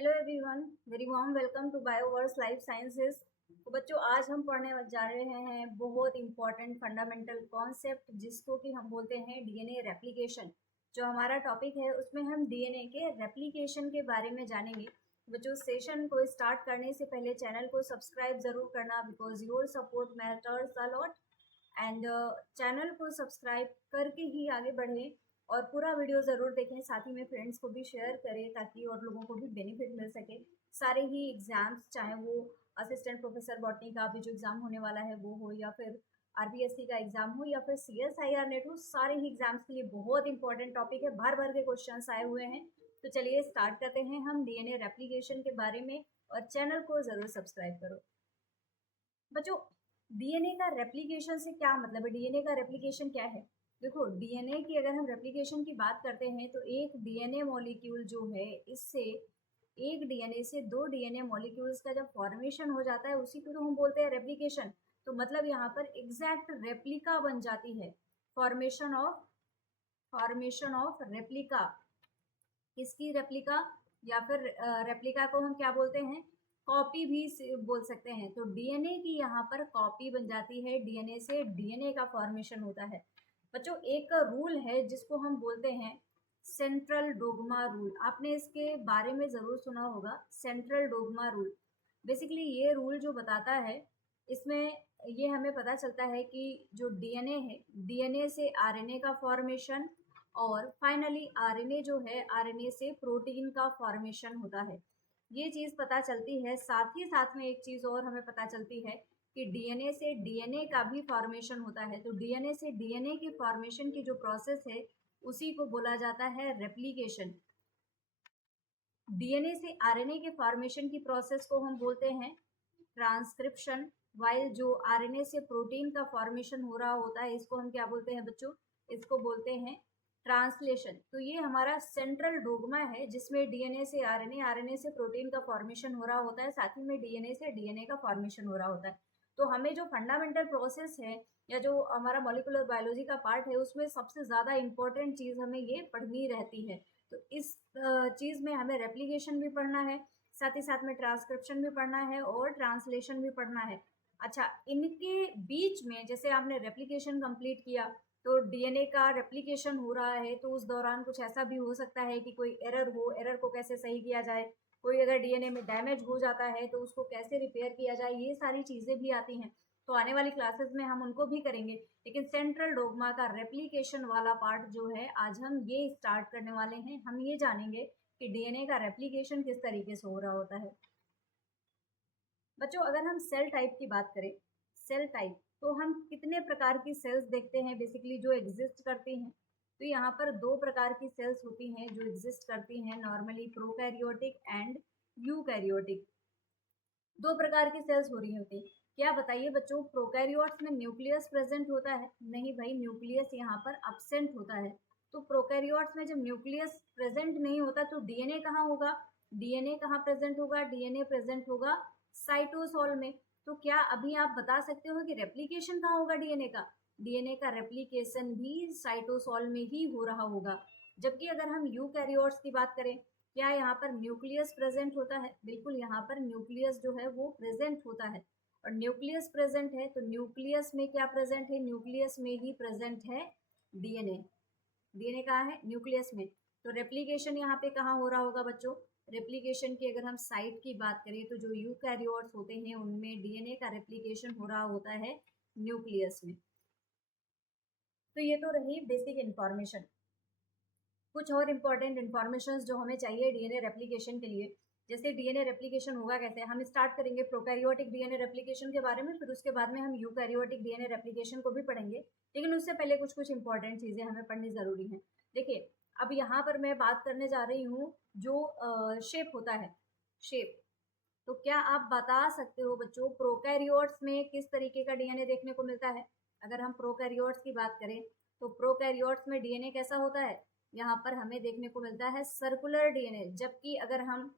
Hello everyone, very warm welcome to Bioverse life sciences. तो बच्चों, आज हम पढ़ने जा रहे हैं बहुत इंपॉर्टेंट फंडामेंटल कॉन्सेप्ट जिसको कि हम बोलते हैं डीएनए रेप्लिकेशन। जो हमारा टॉपिक है उसमें हम डीएनए के रेप्लिकेशन के बारे में जानेंगे। बच्चों, सेशन को स्टार्ट करने से पहले चैनल को सब्सक्राइब जरूर करना, because your support matters a lot. And channel को सब्सक्राइब करके ही आगे बढ़ें और पूरा वीडियो ज़रूर देखें, साथ ही में फ्रेंड्स को भी शेयर करें ताकि और लोगों को भी बेनिफिट मिल सके। सारे ही एग्ज़ाम्स, चाहे वो असिस्टेंट प्रोफेसर बॉटनी का अभी जो एग्ज़ाम होने वाला है वो हो, या फिर आरबीएससी का एग्ज़ाम हो, या फिर सीएसआईआर नेट हो, सारे ही एग्ज़ाम्स के लिए बहुत इंपॉर्टेंट टॉपिक है। भर भर के क्वेश्चंस आए हुए हैं। तो चलिए स्टार्ट करते हैं हम डीएनए रेप्लिकेशन के बारे में, और चैनल को ज़रूर सब्सक्राइब करो। बच्चों, डीएनए का रेप्लिकेशन से क्या मतलब है? डीएनए का रेप्लिकेशन क्या है? देखो, डीएनए की अगर हम रेप्लिकेशन की बात करते हैं तो एक डीएनए मॉलिक्यूल जो है, इससे एक डीएनए से दो डीएनए मॉलिक्यूल्स का जब फॉर्मेशन हो जाता है उसी को तो हम बोलते हैं रेप्लिकेशन। तो मतलब यहाँ पर एग्जैक्ट रेप्लिका बन जाती है। Formation of replica. किसकी रेप्लिका? या फिर रेप्लिका को हम क्या बोलते हैं? कॉपी भी बोल सकते हैं। तो डीएनए की यहाँ पर कॉपी बन जाती है, डीएनए से डीएनए का फॉर्मेशन होता है। बच्चों, एक रूल है जिसको हम बोलते हैं सेंट्रल डोग्मा रूल। आपने इसके बारे में ज़रूर सुना होगा, सेंट्रल डोग्मा रूल। बेसिकली ये रूल जो बताता है, इसमें ये हमें पता चलता है कि जो डीएनए है, डीएनए से आरएनए का फॉर्मेशन, और फाइनली आरएनए जो है, आरएनए से प्रोटीन का फॉर्मेशन होता है। ये चीज़ पता चलती है। साथ ही साथ में एक चीज़ और हमें पता चलती है कि डीएनए से डीएनए का भी फॉर्मेशन होता है। तो डीएनए से डीएनए की फॉर्मेशन की जो प्रोसेस है उसी को बोला जाता है रेप्लिकेशन। डीएनए से आरएनए के फॉर्मेशन की प्रोसेस को हम बोलते हैं ट्रांसक्रिप्शन, वाइल जो आरएनए से प्रोटीन का फॉर्मेशन हो रहा होता है इसको हम क्या बोलते हैं बच्चों? इसको बोलते हैं ट्रांसलेशन। तो ये हमारा सेंट्रल डोग्मा है जिसमें डीएनए से आरएनए, आरएनए से प्रोटीन का फॉर्मेशन हो रहा होता है, साथ ही में डीएनए से डीएनए का फॉर्मेशन हो रहा होता है। तो हमें जो फंडामेंटल प्रोसेस है या जो हमारा मॉलिक्यूलर बायोलॉजी का पार्ट है उसमें सबसे ज़्यादा इंपॉर्टेंट चीज़ हमें ये पढ़नी रहती है। तो इस चीज़ में हमें रेप्लिकेशन भी पढ़ना है, साथ ही साथ में ट्रांसक्रिप्शन भी पढ़ना है और ट्रांसलेशन भी पढ़ना है। अच्छा, इनके बीच में जैसे आपने रेप्लिकेशन कंप्लीट किया तो डीएनए का रेप्लिकेशन हो रहा है, तो उस दौरान कुछ ऐसा भी हो सकता है कि कोई एरर हो, एरर को कैसे सही किया जाए, कोई अगर डीएनए में डैमेज हो जाता है तो उसको कैसे रिपेयर किया जाए, ये सारी चीज़ें भी आती हैं। तो आने वाली क्लासेस में हम उनको भी करेंगे, लेकिन सेंट्रल डोग्मा का रेप्लिकेशन वाला पार्ट जो है आज हम ये स्टार्ट करने वाले हैं। हम ये जानेंगे कि डीएनए का रेप्लिकेशन किस तरीके से हो रहा होता है। बच्चों, अगर हम सेल टाइप की बात करें, सेल टाइप, तो हम कितने प्रकार की सेल्स देखते हैं बेसिकली जो एग्जिस्ट करती हैं? तो यहाँ पर दो प्रकार की सेल्स होती हैं जो एग्जिस्ट करती हैं नॉर्मली, प्रोकैरियोटिक एंड यूकैरियोटिक। दो प्रकार की सेल्स हो रही होती। क्या बताइए बच्चों, प्रोकैरियोट्स में न्यूक्लियस प्रेजेंट होता है? नहीं भाई, न्यूक्लियस यहाँ पर अब्सेंट होता है। तो प्रोकैरियोट्स में जब न्यूक्लियस प्रेजेंट नहीं होता तो डीएनए कहाँ होगा? डीएनए कहाँ प्रेजेंट होगा? डीएनए प्रेजेंट होगा साइटोसोल में। तो क्या अभी आप बता सकते हो कि रेप्लिकेशन कहाँ होगा डीएनए का? डीएनए का रेप्लिकेशन भी साइटोसोल में ही हो रहा होगा। जबकि अगर हम यूकैरियोट्स की बात करें, क्या यहाँ पर न्यूक्लियस प्रेजेंट होता है? बिल्कुल, यहाँ पर न्यूक्लियस जो है वो प्रेजेंट होता है। और न्यूक्लियस प्रेजेंट है तो न्यूक्लियस में क्या प्रेजेंट है? न्यूक्लियस में ही प्रेजेंट है डीएनए। डीएनए कहाँ है? न्यूक्लियस में। तो रेप्लिकेशन यहाँ पे कहाँ हो रहा होगा बच्चों? रेप्लिकेशन की अगर हम साइट की बात करें तो जो यूकैरियोट्स होते हैं उनमें डीएनए का रेप्लिकेशन हो रहा होता है न्यूक्लियस में। तो ये तो रही बेसिक इन्फॉर्मेशन। कुछ और इम्पॉर्टेंट इन्फॉर्मेशन जो हमें चाहिए डीएनए रेप्लिकेशन के लिए, जैसे डीएनए रेप्लिकेशन होगा कैसे, हम स्टार्ट करेंगे प्रोकैरियोटिक डीएनए रेप्लिकेशन के बारे में, फिर उसके बाद में हम यूकैरियोटिक डीएनए रेप्लिकेशन को भी पढ़ेंगे। लेकिन उससे पहले कुछ कुछ इंपॉर्टेंट चीज़ें हमें पढ़नी ज़रूरी हैं। देखिए, अब यहाँ पर मैं बात करने जा रही हूँ जो शेप होता है, शेप। तो क्या आप बता सकते हो बच्चों, प्रोकैरियोट्स में किस तरीके का डीएनए देखने को मिलता है? अगर हम प्रोकैरियोट्स की बात करें तो प्रोकैरियोट्स में डीएनए कैसा होता है? यहाँ पर हमें देखने को मिलता है सर्कुलर डीएनए। जबकि अगर हम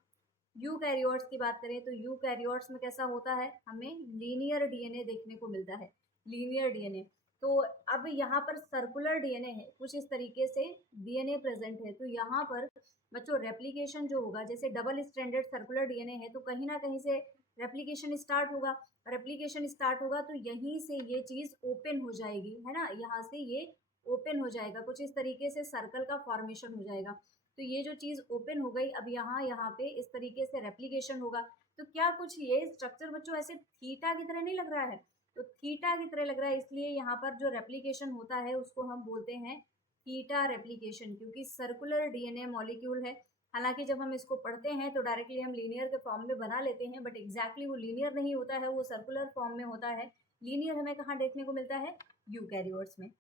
यूकैरियोट्स की बात करें तो यूकैरियोट्स में कैसा होता है? हमें लीनियर डीएनए देखने को मिलता है, लीनियर डीएनए। तो अब यहाँ पर सर्कुलर डीएनए है, कुछ इस तरीके से डीएनए प्रेजेंट है। तो यहाँ पर बच्चों रेप्लिकेशन जो होगा, जैसे डबल स्ट्रैंडेड सर्कुलर डीएनए है तो कहीं ना कहीं से रेप्लिकेशन स्टार्ट होगा। रेप्लिकेशन स्टार्ट होगा तो यहीं से ये चीज ओपन हो जाएगी, है ना, यहाँ से ये ओपन हो जाएगा, कुछ इस तरीके से सर्कल का फॉर्मेशन हो जाएगा। तो ये जो चीज ओपन हो गई, अब यहाँ पे इस तरीके से रेप्लिकेशन होगा। तो क्या कुछ ये स्ट्रक्चर बच्चों ऐसे थीटा की तरह नहीं लग रहा है? तो थीटा की तरह लग रहा है, इसलिए यहाँ पर जो रेप्लिकेशन होता है उसको हम बोलते हैं थीटा रेप्लिकेशन, क्योंकि सर्कुलर डीएनए मॉलिक्यूल है। हालांकि जब हम इसको पढ़ते हैं तो डायरेक्टली हम लीनियर के फॉर्म में बना लेते हैं, बट एग्जैक्टली वो लीनियर नहीं होता है, वो सर्कुलर फॉर्म में होता है। लीनियर हमें कहाँ देखने को मिलता है? यूकैरियोट्स में।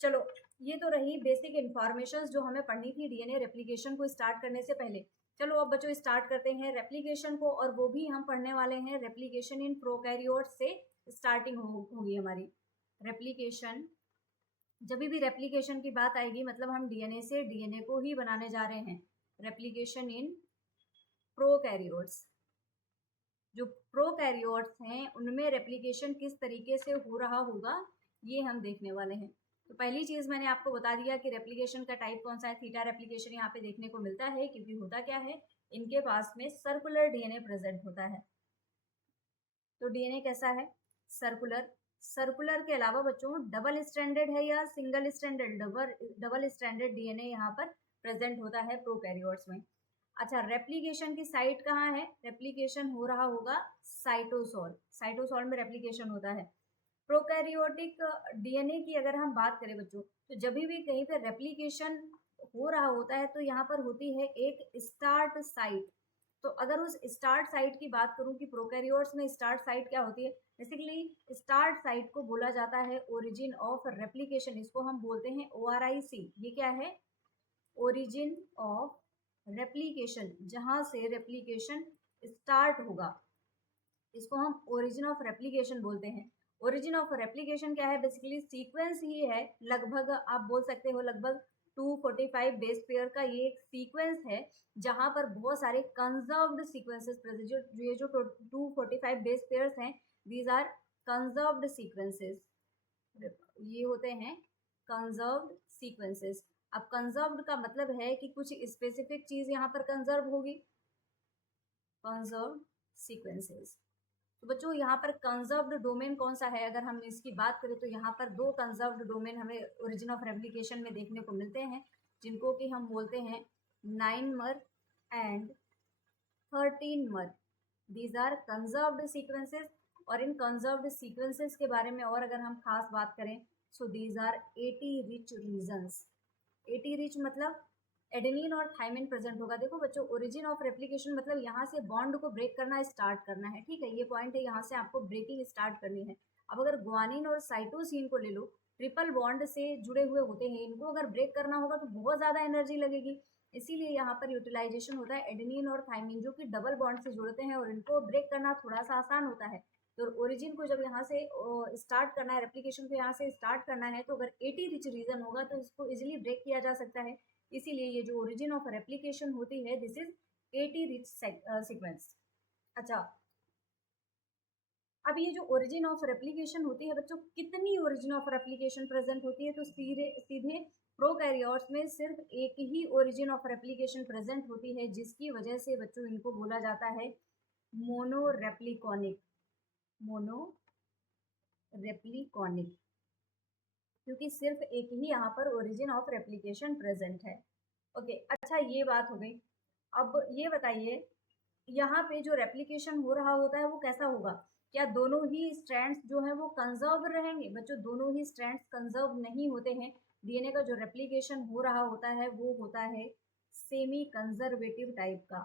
चलो, ये तो रही बेसिक इन्फॉर्मेशन जो हमें पढ़नी थी डीएनए रेप्लिकेशन को स्टार्ट करने से पहले। चलो अब बच्चों स्टार्ट करते हैं रेप्लिकेशन को, और वो भी हम पढ़ने वाले हैं रेप्लिकेशन इन प्रोकैरियोट से स्टार्टिंग होगी हमारी रेप्लिकेशन। जब भी रेप्लिकेशन की बात आएगी मतलब हम डीएनए से डीएनए को ही बनाने जा रहे हैं। रेप्लिकेशन इन प्रोकैरियोट्स, जो प्रोकैरियोट्स हैं उनमें रेप्लिकेशन किस तरीके से हो रहा होगा ये हम देखने वाले हैं। तो पहली चीज मैंने आपको बता दिया कि रेप्लिकेशन का टाइप कौन सा है। थीटा रेप्लिकेशन यहाँ पे देखने को मिलता है, क्योंकि होता क्या है, इनके पास में सर्कुलर डीएनए प्रेजेंट होता है। तो डीएनए कैसा है? सर्कुलर। सर्कुलर के अलावा बच्चों डबल स्ट्रैंडेड है या single stranded? Double stranded DNA यहाँ पर प्रेजेंट होता है प्रोकैरियोट्स में। अच्छा, रेप्लिकेशन की साइट कहाँ है? रेप्लिकेशन हो रहा होगा साइटोसोल। साइटोसोल में रेप्लिकेशन होता है। प्रोकैरियोटिक डीएनए की अगर हम बात करें बच्चों, तो जब भी कहीं पे रेप्लिकेशन हो रहा होता है तो यहाँ पर होती है एक स्टार्ट साइट। तो अगर उस स्टार्ट साइट की बात करूं कि प्रोकैरियोट्स में स्टार्ट साइट क्या होती है, बेसिकली स्टार्ट साइट को बोला जाता है ओरिजिन ऑफ रेप्लिकेशन। इसको हम बोलते हैं ORIC। ये क्या है? ओरिजिन ऑफ रेप्लिकेशन, जहां से रेप्लिकेशन स्टार्ट होगा, इसको हम ओरिजिन ऑफ रेप्लिकेशन बोलते हैं। ओरिजिन ऑफ रेप्लिकेशन क्या है? बेसिकली सीक्वेंस ही है, लगभग आप बोल सकते हो लगभग 245 बेस पेयर का ये एक सीक्वेंस है, जहां पर बहुत सारे कंजर्व्ड सीक्वेंसेस प्रेजेंट। जो ये जो 245 बेस पेयर्स हैं, दीज आर कंजर्व्ड सीक्वेंसेस। ये होते हैं कंजर्व्ड सीक्वेंसेस। अब कंजर्व्ड का मतलब है कि कुछ स्पेसिफिक चीज यहाँ पर कंजर्व होगी, कंजर्व्ड सीक्वेंसेस। तो बच्चों यहाँ पर कंजर्व्ड डोमेन कौन सा है? अगर हम इसकी बात करें तो यहाँ पर दो कंजर्व्ड डोमेन हमें ओरिजिन ऑफ रेप्लिकेशन में देखने को मिलते हैं, जिनको कि हम बोलते हैं 9 मर and 13 mer. These are conserved sequences. और इन कंजर्व्ड सीक्वेंसेस के बारे में और अगर हम खास बात करें, so these are 80 rich regions. 80 rich मतलब एडेनिन और थाइमिन प्रेजेंट होगा। देखो बच्चों, ओरिजिन ऑफ रेप्लिकेशन मतलब यहाँ से बॉन्ड को ब्रेक करना स्टार्ट करना है, ठीक है, ये पॉइंट है, यहाँ से आपको ब्रेकिंग स्टार्ट करनी है। अब अगर ग्वानिन और साइटोसिन को ले लो, ट्रिपल बॉन्ड से जुड़े हुए होते हैं, इनको अगर ब्रेक करना होगा तो बहुत ज्यादा एनर्जी लगेगी, इसीलिए यहाँ पर यूटिलाइजेशन होता है एडेनिन और थाइमिन, जो कि डबल बॉन्ड से जुड़ते हैं और इनको ब्रेक करना थोड़ा सा आसान होता है। तो ओरिजिन को जब यहाँ से स्टार्ट करना है, रेप्लिकेशन को यहाँ से स्टार्ट करना है, तो अगर 80 रिच रीजन होगा तो इसको इजिली ब्रेक किया जा सकता है। इसीलिए ये जो ओरिजिन ऑफ रेप्लिकेशन होती है, दिस इज 80 रिच सीक्वेंस। अच्छा, अब ये जो ओरिजिन ऑफ रेप्लिकेशन होती है बच्चों, कितनी ओरिजिन ऑफ रेप्लिकेशन प्रेजेंट होती है? तो सीधे प्रोकैरियोट्स में सिर्फ एक ही ओरिजिन ऑफ रेप्लिकेशन प्रेजेंट होती है, जिसकी वजह से बच्चों इनको बोला जाता है मोनोरेप्लिकॉनिक। मोनोरेप्लिकॉनिक, क्योंकि सिर्फ एक ही यहाँ पर ओरिजिन ऑफ रेप्लिकेशन प्रेजेंट है। ओके, अच्छा ये बात हो गई। अब ये बताइए, यहाँ पे जो रेप्लिकेशन हो रहा होता है वो कैसा होगा? क्या दोनों ही स्ट्रैंड्स जो है वो कंजर्व रहेंगे? बच्चों, दोनों ही स्ट्रैंड्स कंजर्व नहीं होते हैं। डीएनए का जो रेप्लिकेशन हो रहा होता है वो होता है सेमी कंजर्वेटिव टाइप का।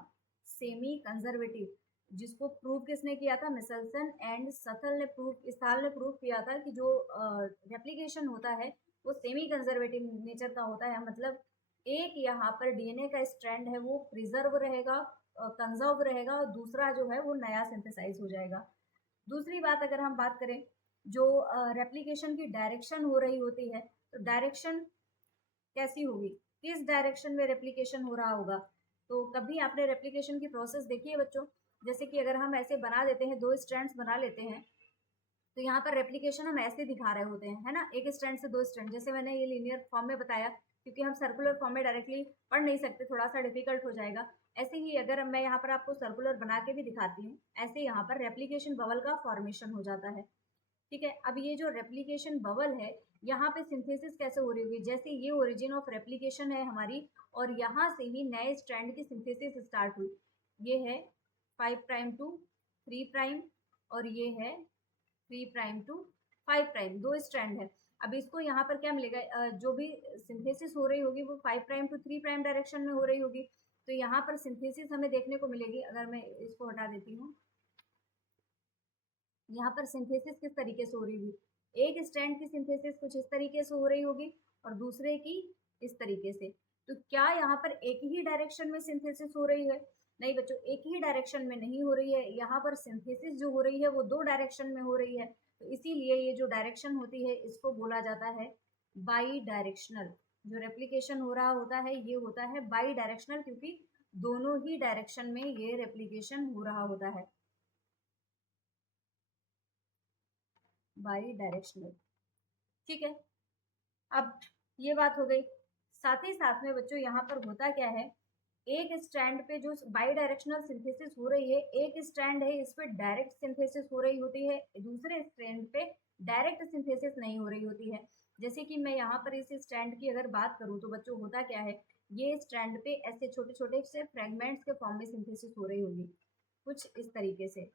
सेमी कंजर्वेटिव, जिसको प्रूव किसने किया था? मिसेल्सन एंड सथल ने प्रूव किया था कि जो रेप्लिकेशन होता है वो सेमी कंजर्वेटिव नेचर का होता है। मतलब एक यहाँ पर डीएनए का स्ट्रैंड है वो प्रिजर्व रहेगा, कंजर्व रहेगा, और दूसरा जो है वो नया सिंथेसाइज हो जाएगा। दूसरी बात अगर हम बात करें, जो रेप्लिकेशन की डायरेक्शन हो रही होती है, तो डायरेक्शन कैसी होगी? किस डायरेक्शन में रेप्लिकेशन हो रहा होगा? तो कभी आपने रेप्लिकेशन की प्रोसेस देखी है बच्चों? जैसे कि अगर हम ऐसे बना देते हैं, दो स्ट्रैंड्स बना लेते हैं, तो यहाँ पर रेप्लिकेशन हम ऐसे दिखा रहे होते हैं, है ना, एक स्ट्रैंड से दो स्ट्रैंड, जैसे मैंने ये लीनियर फॉर्म में बताया, क्योंकि हम सर्कुलर फॉर्म में डायरेक्टली पढ़ नहीं सकते, थोड़ा सा डिफिकल्ट हो जाएगा। ऐसे ही अगर मैं यहाँ पर आपको सर्कुलर बना के भी दिखाती हूँ, ऐसे यहाँ पर रेप्लिकेशन बबल का फॉर्मेशन हो जाता है। ठीक है, अब ये जो रेप्लिकेशन बबल है, यहाँ पे सिंथेसिस कैसे हो रही होगी, जैसे ये ओरिजिन ऑफ रेप्लिकेशन है हमारी, और यहाँ से ही नए स्ट्रैंड की सिंथेसिस स्टार्ट हुई। ये है 5 प्राइम टू 3 प्राइम, और ये है 3 प्राइम टू 5 प्राइम, दो स्ट्रैंड है। अब इसको यहाँ पर क्या मिलेगा, जो भी सिंथेसिस हो रही होगी वो 5 प्राइम टू 3 प्राइम डायरेक्शन में हो रही होगी। तो यहाँ पर सिंथेसिस हमें देखने को मिलेगी। अगर मैं इसको हटा देती हूँ, यहाँ पर सिंथेसिस किस तरीके से हो रही होगी, एक स्ट्रैंड की सिंथेसिस कुछ इस तरीके से हो रही होगी और दूसरे की इस तरीके से। तो क्या यहाँ पर एक ही डायरेक्शन में सिंथेसिस हो रही है? नहीं बच्चों, एक ही डायरेक्शन में नहीं हो रही है, यहाँ पर सिंथेसिस जो हो रही है वो दो डायरेक्शन में हो रही है। तो इसीलिए ये जो डायरेक्शन होती है इसको बोला जाता है बाई डायरेक्शनल। जो रेप्लीकेशन हो रहा होता है ये होता है बाई डायरेक्शनल, क्योंकि दोनों ही डायरेक्शन में ये रेप्लीकेशन हो रहा होता है, बाई डायरेक्शनल। ठीक है, अब ये बात हो गई। साथ ही साथ में बच्चों यहाँ पर होता क्या है, एक स्ट्रैंड पे जो बाई डायरेक्शनल सिंथेसिस हो रही है, एक स्ट्रैंड है इस पे डायरेक्ट सिंथेसिस हो रही होती है, दूसरे स्ट्रैंड पे डायरेक्ट सिंथेसिस नहीं हो रही होती है। जैसे कि मैं यहाँ पर इस स्ट्रैंड की अगर बात करूँ तो बच्चों होता क्या है, ये स्ट्रैंड पे ऐसे छोटे छोटे से फ्रेगमेंट्स के फॉर्म में सिंथेसिस हो रही होगी, कुछ इस तरीके से।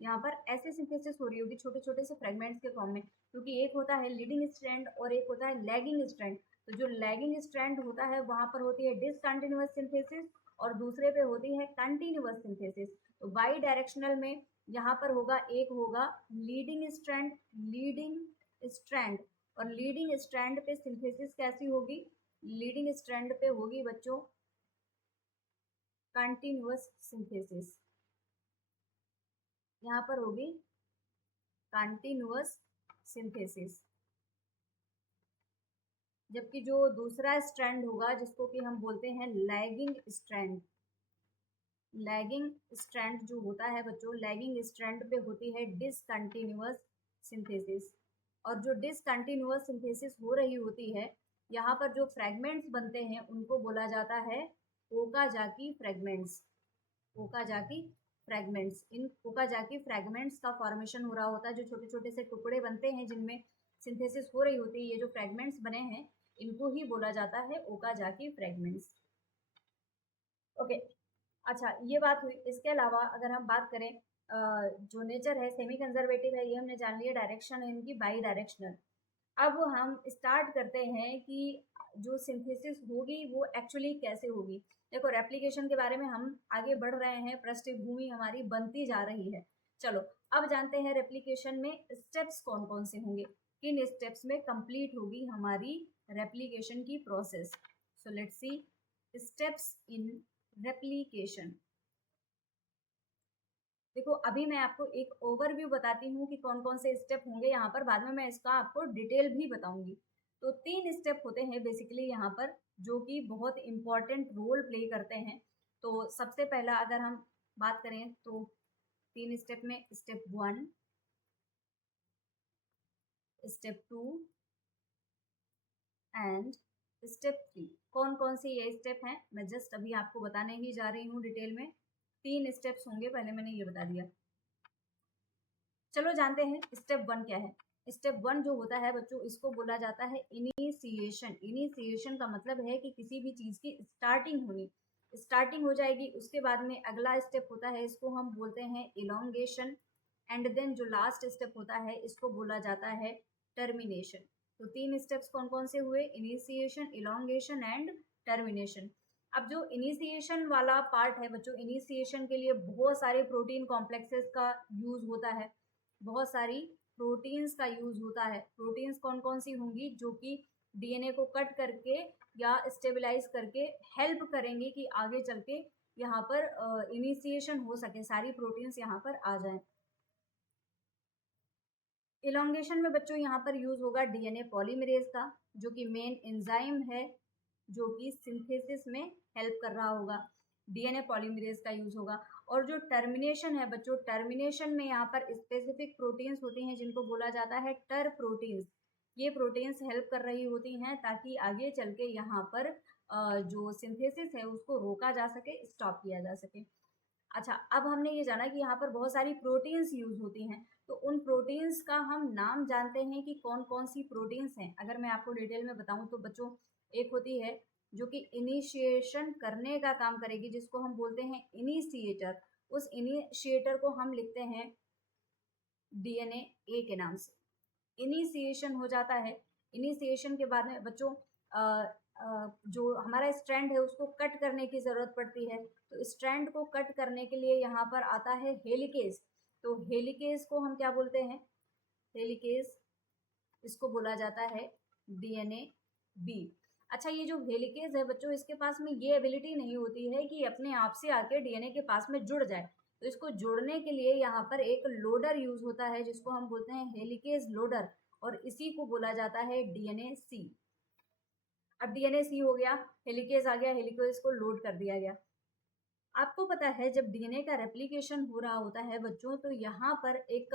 यहाँ पर ऐसे सिंथेसिस हो रही होगी छोटे छोटे से फ्रेगमेंट्स के फॉर्म में, क्योंकि एक होता है लीडिंग स्ट्रैंड और एक होता है लैगिंग स्ट्रैंड। तो जो लैगिंग स्ट्रैंड होता है वहां पर होती है डिसकंटिन्यूअस सिंथेसिस और दूसरे पे होती है कंटिन्यूअस सिंथेसिस। तो बाई डायरेक्शनल में यहाँ पर होगा, एक होगा लीडिंग स्ट्रैंड, लीडिंग स्ट्रैंड, और लीडिंग स्ट्रैंड पे सिंथेसिस कैसी होगी, लीडिंग स्ट्रैंड पे होगी बच्चों कंटिन्यूअस सिंथेसिस, यहाँ पर होगी कंटिन्यूअस सिंथेसिस। जबकि जो दूसरा स्ट्रैंड होगा जिसको कि हम बोलते हैं लैगिंग स्ट्रैंड, लैगिंग स्ट्रैंड जो होता है बच्चों, लैगिंग स्ट्रैंड पे होती है डिसकंटिन्यूअस सिंथेसिस। और जो डिसकंटिन्यूअस सिंथेसिस हो रही होती है, यहाँ पर जो फ्रेगमेंट्स बनते हैं उनको बोला जाता है ओकाजाकी फ्रेगमेंट्स, ओकाजाकी फ्रेगमेंट्स। इन ओकाजाकी फ्रेगमेंट्स का फॉर्मेशन हो रहा होता है, जो छोटे छोटे से टुकड़े बनते हैं जिनमें सिंथेसिस हो रही होती है, ये जो फ्रेगमेंट्स बने हैं इनको ही बोला जाता है ओकाजाकी फ्रेगमेंट्स। ओके, अच्छा ये बात हुई। इसके अलावा अगर हम बात करें, जो नेचर है सेमी कंजर्वेटिव है, ये हमने जान लिया, डायरेक्शन है इनकी बाई डायरेक्शनल। अब हम स्टार्ट करते हैं कि जो सिंथेसिस होगी वो एक्चुअली कैसे होगी। देखो रेप्लिकेशन के बारे में हम आगे बढ़ रहे हैं, पृष्ठभूमि हमारी बनती जा रही है। चलो अब जानते हैं रेप्लिकेशन में स्टेप्स कौन कौन से होंगे, किन स्टेप्स में कंप्लीट होगी हमारी रेप्लिकेशन की process. So let's see steps in replication. देखो अभी मैं आपको एक ओवरव्यू बताती हूँ कि कौन कौन से स्टेप होंगे यहाँ पर, बाद में मैं इसका आपको डिटेल भी बताऊंगी। तो 3 स्टेप होते हैं बेसिकली यहाँ पर, जो कि बहुत इंपॉर्टेंट रोल प्ले करते हैं। तो सबसे पहला अगर हम बात करें तो 3 स्टेप में स्टेप 1, स्टेप 2 एंड स्टेप 3। कौन कौन से ये स्टेप हैं मैं जस्ट अभी आपको बताने ही जा रही हूँ डिटेल में। 3 स्टेप्स होंगे, पहले मैंने ये बता दिया। चलो जानते हैं स्टेप 1 क्या है। स्टेप 1 जो होता है बच्चों, इसको बोला जाता है इनिशिएशन। इनिशिएशन का मतलब है कि किसी भी चीज की स्टार्टिंग होनी, स्टार्टिंग हो जाएगी, उसके बाद में अगला स्टेप होता है, इसको हम बोलते हैं इलोंगेशन। एंड देन जो लास्ट स्टेप होता है इसको बोला जाता है टर्मिनेशन। तो 3 स्टेप्स कौन कौन से हुए, इनिशिएशन, इलोंगेशन एंड टर्मिनेशन। अब जो इनिशिएशन वाला पार्ट है बच्चों, इनिशिएशन के लिए बहुत सारे प्रोटीन कॉम्प्लेक्सेस का यूज होता है, बहुत सारी प्रोटीन्स का यूज होता है। प्रोटीन्स कौन कौन सी होंगी, जो कि डीएनए को कट करके या स्टेबलाइज करके हेल्प करेंगे कि आगे चल के यहाँ पर इनिशिएशन हो सके, सारी प्रोटीन्स यहाँ पर आ जाएं। इलोंगेशन में बच्चों यहाँ पर यूज होगा डीएनए पॉलीमरेज का, जो कि मेन एंजाइम है, जो कि सिंथेसिस में हेल्प कर रहा होगा। डीएनए पॉलीमरेज का यूज होगा। और जो टर्मिनेशन है बच्चों, टर्मिनेशन में यहाँ पर स्पेसिफिक प्रोटीन्स होती हैं जिनको बोला जाता है टर प्रोटीन्स। ये प्रोटीन्स हेल्प कर रही होती हैं ताकि आगे चल के यहाँ पर जो सिंथेसिस है उसको रोका जा सके, स्टॉप किया जा सके। अच्छा, अब हमने ये जाना कि यहाँ पर बहुत सारी प्रोटीन्स यूज होती हैं, तो उन प्रोटीन्स का हम नाम जानते हैं कि कौन कौन सी प्रोटीन्स हैं। अगर मैं आपको डिटेल में बताऊं तो बच्चों, एक होती है जो कि इनिशिएशन करने का काम करेगी, जिसको हम बोलते हैं इनिशिएटर। उस इनिशिएटर को हम लिखते हैं डीएनए ए के नाम से। इनिशिएशन हो जाता है, इनिशिएशन के बाद में बच्चों जो हमारा स्ट्रैंड है उसको कट करने की ज़रूरत पड़ती है। तो स्ट्रैंड को कट करने के लिए यहाँ पर आता है हेलिकेज। तो हेलिकेज को हम क्या बोलते हैं? हेलिकेज, इसको बोला जाता है डीएनए बी। अच्छा, ये जो हेलिकेज है बच्चों, इसके पास में ये एबिलिटी नहीं होती है कि अपने आप से आके डीएनए के पास में जुड़ जाए। तो इसको जोड़ने के लिए यहाँ पर एक लोडर यूज होता है जिसको हम बोलते हैं हेलिकेज लोडर, और इसी को बोला जाता है डीएनए सी। अब डीएनए सी हो गया, हेलिकेज आ गया, हेलिकेज को लोड कर दिया गया। आपको पता है जब डीएनए का रेप्लिकेशन हो रहा होता है बच्चों, तो यहाँ पर एक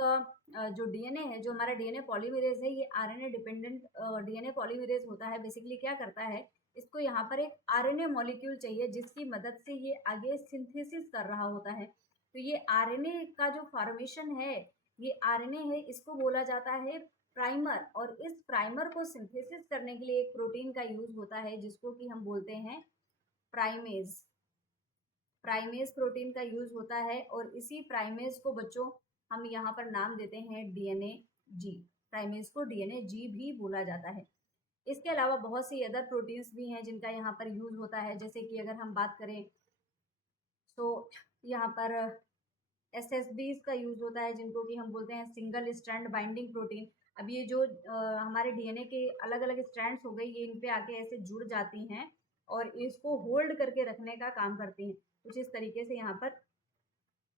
जो डीएनए है, जो हमारा डीएनए पॉलीमरेज है, ये आरएनए डिपेंडेंट डीएनए पॉलीमरेज होता है। बेसिकली क्या करता है, इसको यहाँ पर एक आरएनए मॉलिक्यूल चाहिए जिसकी मदद से ये आगे सिंथेसिस कर रहा होता है। तो ये आरएनए का जो फॉर्मेशन है, ये आरएनए है, इसको बोला जाता है प्राइमर। और इस प्राइमर को सिंथेसिस करने के लिए एक प्रोटीन का यूज होता है जिसको कि हम बोलते हैं प्राइमेज। प्राइमेज प्रोटीन का यूज होता है, और इसी प्राइमेज को बच्चों हम यहाँ पर नाम देते हैं डीएनए जी। प्राइमेज को डीएनए जी भी बोला जाता है। इसके अलावा बहुत सी अदर प्रोटीन्स भी हैं जिनका यहाँ पर यूज होता है। जैसे कि अगर हम बात करें तो यहाँ पर एसएसबीज का यूज होता है जिनको कि हम बोलते हैं सिंगल स्ट्रैंड बाइंडिंग प्रोटीन। अब ये जो हमारे डीएनए के अलग अलग स्ट्रैंड्स हो गए, ये इन पे आके ऐसे जुड़ जाती हैं और इसको होल्ड करके रखने का काम करती हैं। कुछ इस तरीके से यहाँ पर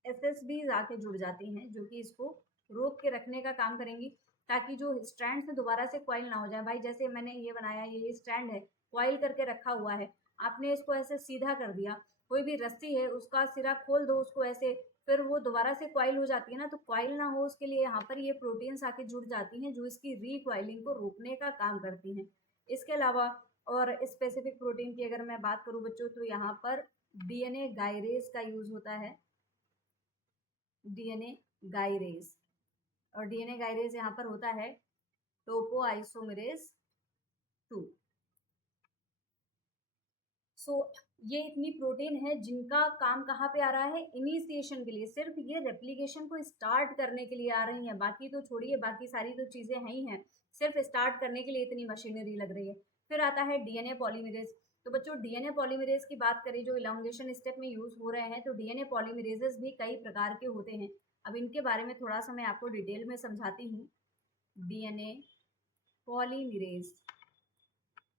एसएसबीज आके जुड़ जाती हैं जो कि इसको रोक के रखने का काम करेंगी, ताकि जो स्ट्रैंड्स है दोबारा से क्वाइल ना हो जाए। भाई जैसे मैंने ये बनाया, ये स्ट्रैंड है, क्वाइल करके रखा हुआ है, आपने इसको ऐसे सीधा कर दिया, कोई भी रस्सी है उसका सिरा खोल दो उसको ऐसे, फिर वो दोबारा से क्वाइल हो जाती है ना। तो क्वाइल ना हो उसके लिए यहाँ पर ये प्रोटीन्स आके जुड़ जाती हैं जो इसकी रिक्वाइलिंग को रोकने का काम करती हैं। इसके अलावा और स्पेसिफिक प्रोटीन की अगर मैं बात करूँ बच्चों, तो यहाँ पर डीएनए गायरेज का यूज होता है, डीएनए गायरेज। और डीएनए गायरेज यहाँ पर होता है टोपो आइसोमेरेज 2। सो ये इतनी प्रोटीन है जिनका काम कहाँ पे आ रहा है, इनिशिएशन के लिए। सिर्फ ये रेप्लिकेशन को स्टार्ट करने के लिए आ रही हैं, बाकी तो छोड़िए, बाकी सारी तो चीज़ें हैं ही हैं, सिर्फ स्टार्ट करने के लिए इतनी मशीनरी लग रही है। फिर आता है डीएनए पॉलीमरेज। तो बच्चों डीएनए पॉलीमरेज की बात करें जो इलांगेशन स्टेप में यूज हो रहे हैं, तो डीएनए पॉलीमरेजेस भी कई प्रकार के होते हैं। अब इनके बारे में थोड़ा सा मैं आपको डिटेल में समझाती हूँ। डीएनए पॉलीमरेज,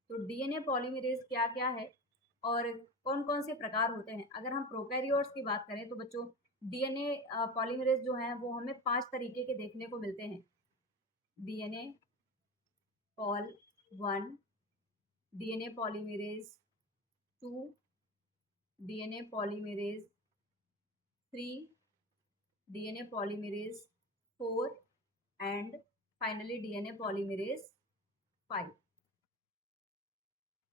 तो डीएनए पॉलीमरेज क्या क्या है और कौन कौन से प्रकार होते हैं। अगर हम प्रोकैरियोट्स की बात करें तो बच्चों डीएनए पॉलीमरेज जो है वो हमें 5 तरीके के देखने को मिलते हैं। DNA Paul 1, DNA polymerase 2, DNA polymerase 3, DNA polymerase 4 and finally DNA polymerase 5।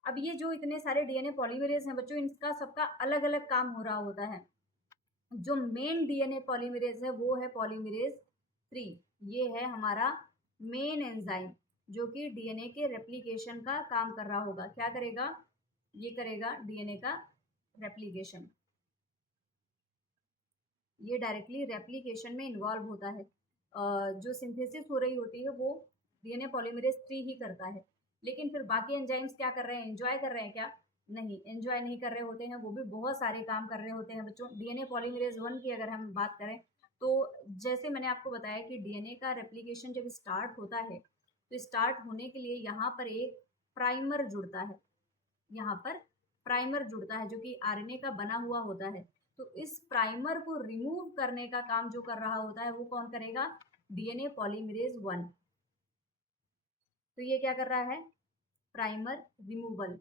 अब ये जो इतने सारे डीएनए पॉलीमरेज हैं बच्चों, इनका सबका अलग अलग काम हो रहा होता है। जो मेन डीएनए पॉलीमरेज है वो है पॉलीमरेज 3। ये है हमारा मेन एंजाइम जो कि डीएनए के रेप्लिकेशन का काम कर रहा होगा। क्या करेगा? ये करेगा डीएनए का रेप्लिकेशन। ये डायरेक्टली रेप्लिकेशन में इन्वॉल्व होता है। जो सिंथेसिस हो रही होती है वो डीएनए पॉलीमरेज 3 ही करता है। लेकिन फिर बाकी एंजाइम्स क्या कर रहे हैं? एंजॉय कर रहे हैं क्या? नहीं, एंजॉय नहीं कर रहे होते हैं, वो भी बहुत सारे काम कर रहे होते हैं बच्चों। डीएनए पॉलीमरेज 1 की अगर हम बात करें तो जैसे मैंने आपको बताया कि डीएनए का रेप्लिकेशन जब स्टार्ट होता है तो स्टार्ट होने के लिए यहाँ पर एक प्राइमर जुड़ता है, यहाँ पर प्राइमर जुड़ता है जो कि आरएनए का बना हुआ होता है। तो इस प्राइमर को रिमूव करने का काम जो कर रहा होता है वो कौन करेगा? DNA polymerase 1। तो ये क्या कर रहा है? प्राइमर रिमूवल,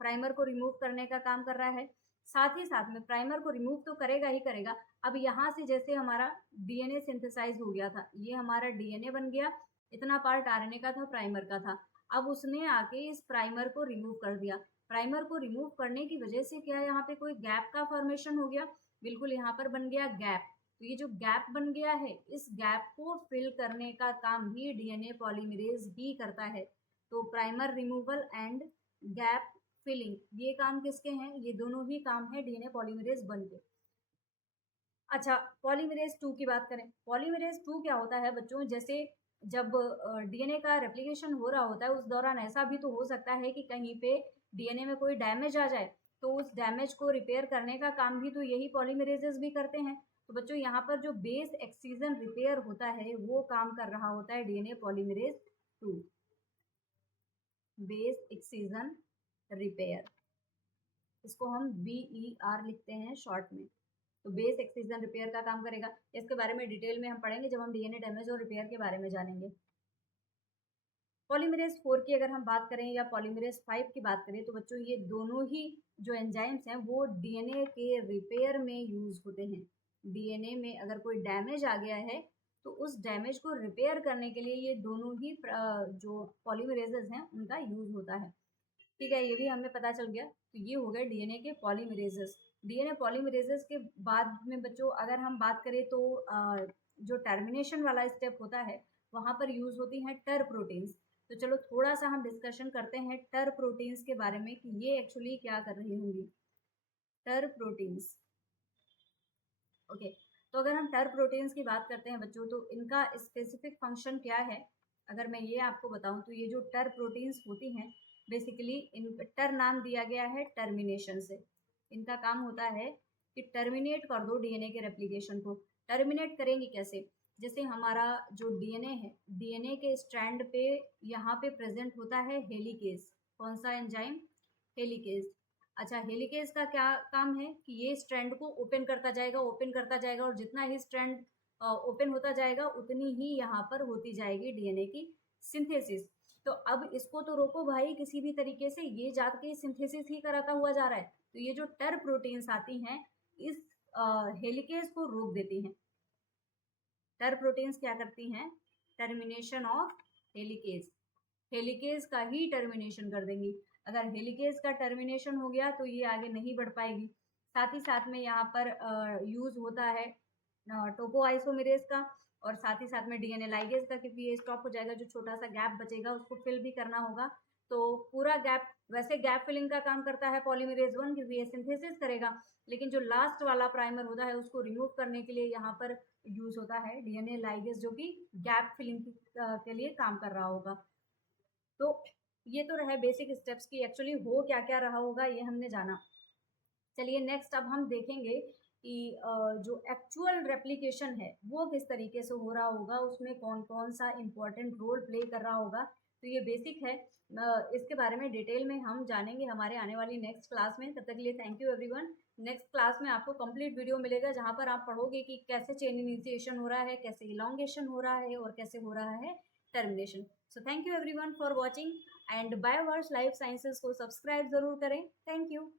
प्राइमर को रिमूव करने का काम कर रहा है। साथ ही साथ में प्राइमर को रिमूव तो करेगा ही करेगा। अब यहाँ से जैसे हमारा डीएनए सिंथेसाइज हो गया था, ये हमारा डीएनए बन गया, इतना पार्ट आरएनए का था, प्राइमर का था। अब उसने आके इस प्राइमर को रिमूव कर दिया। प्राइमर को रिमूव करने की वजह से क्या है, यहाँ पे कोई गैप का फॉर्मेशन हो गया, बिल्कुल यहाँ पर बन गया गैप। तो ये जो गैप बन गया है, इस गैप को फिल करने का काम भी डीएनए पॉलीमरेज ही करता है। तो primer removal and gap filling, ये काम किसके हैं? ये दोनों ही काम है डीएनए पॉलीमरेज बन के। अच्छा, पॉलीमरेज 2 की बात करें। पॉलीमरेज 2 क्या होता है बच्चों, जैसे जब डीएनए का रेप्लिकेशन हो रहा होता है, उस दौरान ऐसा भी तो हो सकता है कि कहीं पे डीएनए में कोई डैमेज आ जाए, तो उस डैमेज को रिपेयर करने का काम भी तो यही पॉलीमरेजेस भी करते हैं। तो बच्चों यहाँ पर जो बेस एक्सीजन रिपेयर होता है, वो काम कर रहा होता है DNA polymerase 2, base excision repair, इसको हम BER लिखते हैं शॉर्ट में। तो बेस एक्सीजन रिपेयर का काम करेगा। इसके बारे में डिटेल में हम पढ़ेंगे जब हम डीएनए डैमेज और रिपेयर के बारे में जानेंगे। पॉलीमरेज 4 की अगर हम बात करें या पॉलीमरेज 5 की बात करें, तो बच्चों ये दोनों ही जो एंजाइम्स हैं वो डीएनए के रिपेयर में यूज होते हैं। डीएनए में अगर कोई डैमेज आ गया है, तो उस डैमेज को रिपेयर करने के लिए ये दोनों ही जो पॉलीमरेजेस हैं उनका यूज होता है। ठीक है, ये भी हमें पता चल गया। तो ये हो गए डीएनए के पॉलीमरेजेस। डीएनए पॉलीमरेजेस के बाद में बच्चों अगर हम बात करें तो जो टर्मिनेशन वाला स्टेप होता है, वहाँ पर यूज होती हैं टर प्रोटीन्स। तो चलो थोड़ा सा हम डिस्कशन करते हैं टर प्रोटीन्स के बारे में कि ये एक्चुअली क्या कर रही होंगी। टर प्रोटीन्स, ओके। तो अगर हम टर प्रोटीन्स की बात करते हैं बच्चों, तो इनका स्पेसिफिक फंक्शन क्या है, अगर मैं ये आपको बताऊं तो ये जो टर प्रोटीन्स होती हैं, बेसिकली इन टर नाम दिया गया है टर्मिनेशन से। इनका काम होता है कि टर्मिनेट कर दो डीएनए के रेप्लिकेशन को। टर्मिनेट करेंगे कैसे? जैसे हमारा जो डीएनए है, डीएनए के स्ट्रैंड पे यहाँ पे प्रेजेंट होता है हेलिकेज। कौन सा एंजाइम? हेलिकेज। अच्छा, हेलिकेज का क्या काम है कि ये स्ट्रैंड को ओपन करता जाएगा, ओपन करता जाएगा, और जितना ही स्ट्रैंड ओपन होता जाएगा उतनी ही यहाँ पर होती जाएगी डीएनए की सिंथेसिस। तो अब इसको तो रोको भाई किसी भी तरीके से, ये जाके सिंथेसिस ही कराता हुआ जा रहा है। तो ये जो टर प्रोटीन्स आती हैं, इस हेलिकेज को रोक देती हैं। टर प्रोटीन्स क्या करती हैं? टर्मिनेशन ऑफ हेलिकेज, हेलिकेज का ही टर्मिनेशन कर देंगी। अगर हेलिकेज का टर्मिनेशन हो गया तो ये आगे नहीं बढ़ पाएगी। साथ ही साथ में यहाँ पर यूज होता है टोपोआइसोमेरेज का, और साथ ही साथ में डीएनए लाइगेज का, क्योंकि ये स्टॉप हो जाएगा, जो छोटा सा गैप बचेगा उसको फिल भी करना होगा। तो पूरा गैप, वैसे गैप फिलिंग का काम करता है पॉलीमरेज 1, क्योंकि ये सिंथेसिस करेगा, लेकिन जो लास्ट वाला प्राइमर होता है उसको रिमूव करने के लिए यहाँ पर यूज होता है डीएनए लाइगेज, जो कि गैप फिलिंग के लिए काम कर रहा होगा। तो ये तो रहे बेसिक स्टेप्स की एक्चुअली हो क्या क्या रहा होगा, ये हमने जाना। चलिए नेक्स्ट अब हम देखेंगे कि जो एक्चुअल रेप्लिकेशन है वो किस तरीके से हो रहा होगा, उसमें कौन कौन सा इम्पोर्टेंट रोल प्ले कर रहा होगा। तो ये बेसिक है, इसके बारे में डिटेल में हम जानेंगे हमारे आने वाली नेक्स्ट क्लास में। तब तक के लिए thank you everyone. Next class में आपको कंप्लीट वीडियो मिलेगा, जहाँ पर आप पढ़ोगे कि कैसे चेन इनिशिएशन हो रहा है, कैसे इलॉन्गेशन हो रहा है, और कैसे हो रहा है termination. So thank you everyone for watching, and Bioverse life sciences को सब्सक्राइब जरूर करें। Thank you.